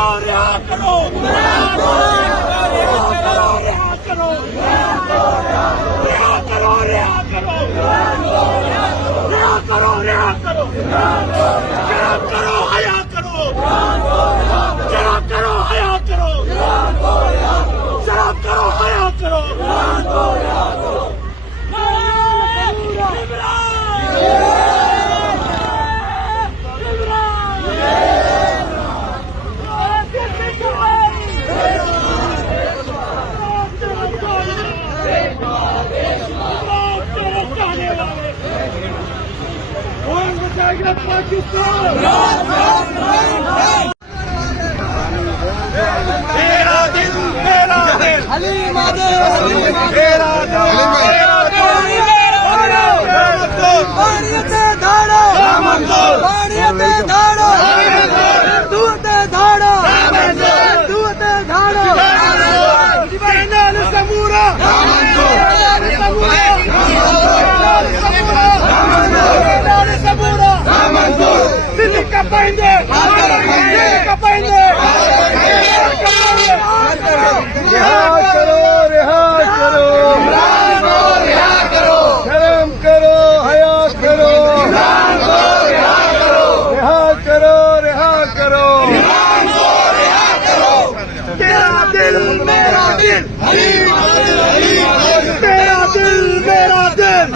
करो रिहा करो रिहा करो रिहा करो रिहा करो रिहा करो रिहा करो रिहा करो शराब करो हया करो शराब करो हया करो शराब करो हया करो पाकिस्तान मेरा दिल हलीम मेरा शर्म करो हया करो रिहा करो रिहा करो तेरा दिल मेरा दिल तेरा दिल मेरा दिल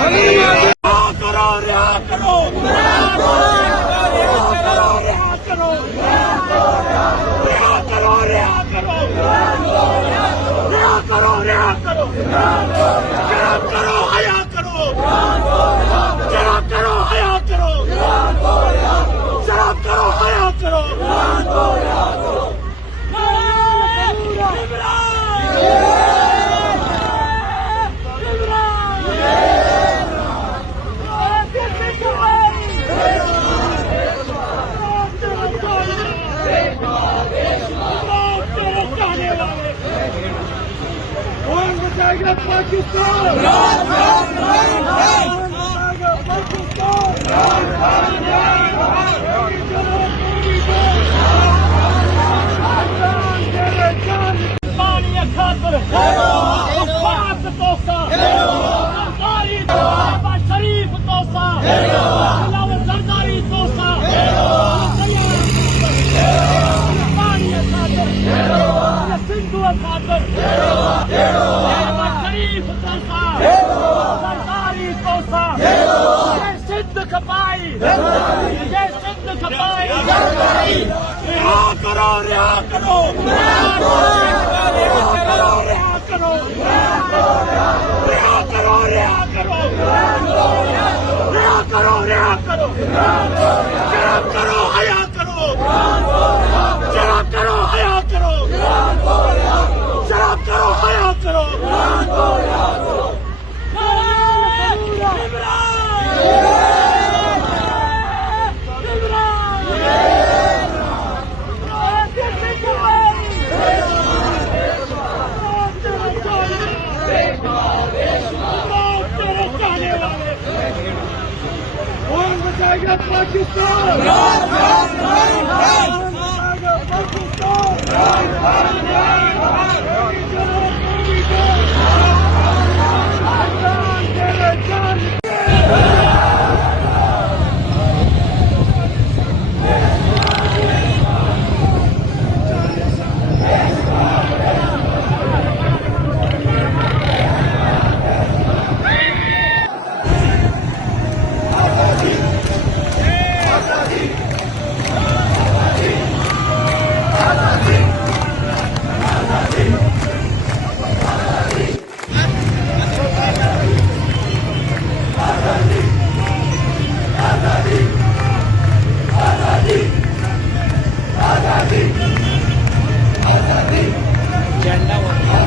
रिहा करो रिहा करो रिहा करो रिहा करो रिहा करो रिहा करो रिहा करो रिहा करो शराब करो हया करो शराब करो हया करो शराब करो हया करो रिहा करो रिहा करो रिहा करो रिहा करो रिहा करो रिहा करो रिहा करो रिहा करो शराब करो हया करो शराब करो हया करो शराब करो हया करो झंडा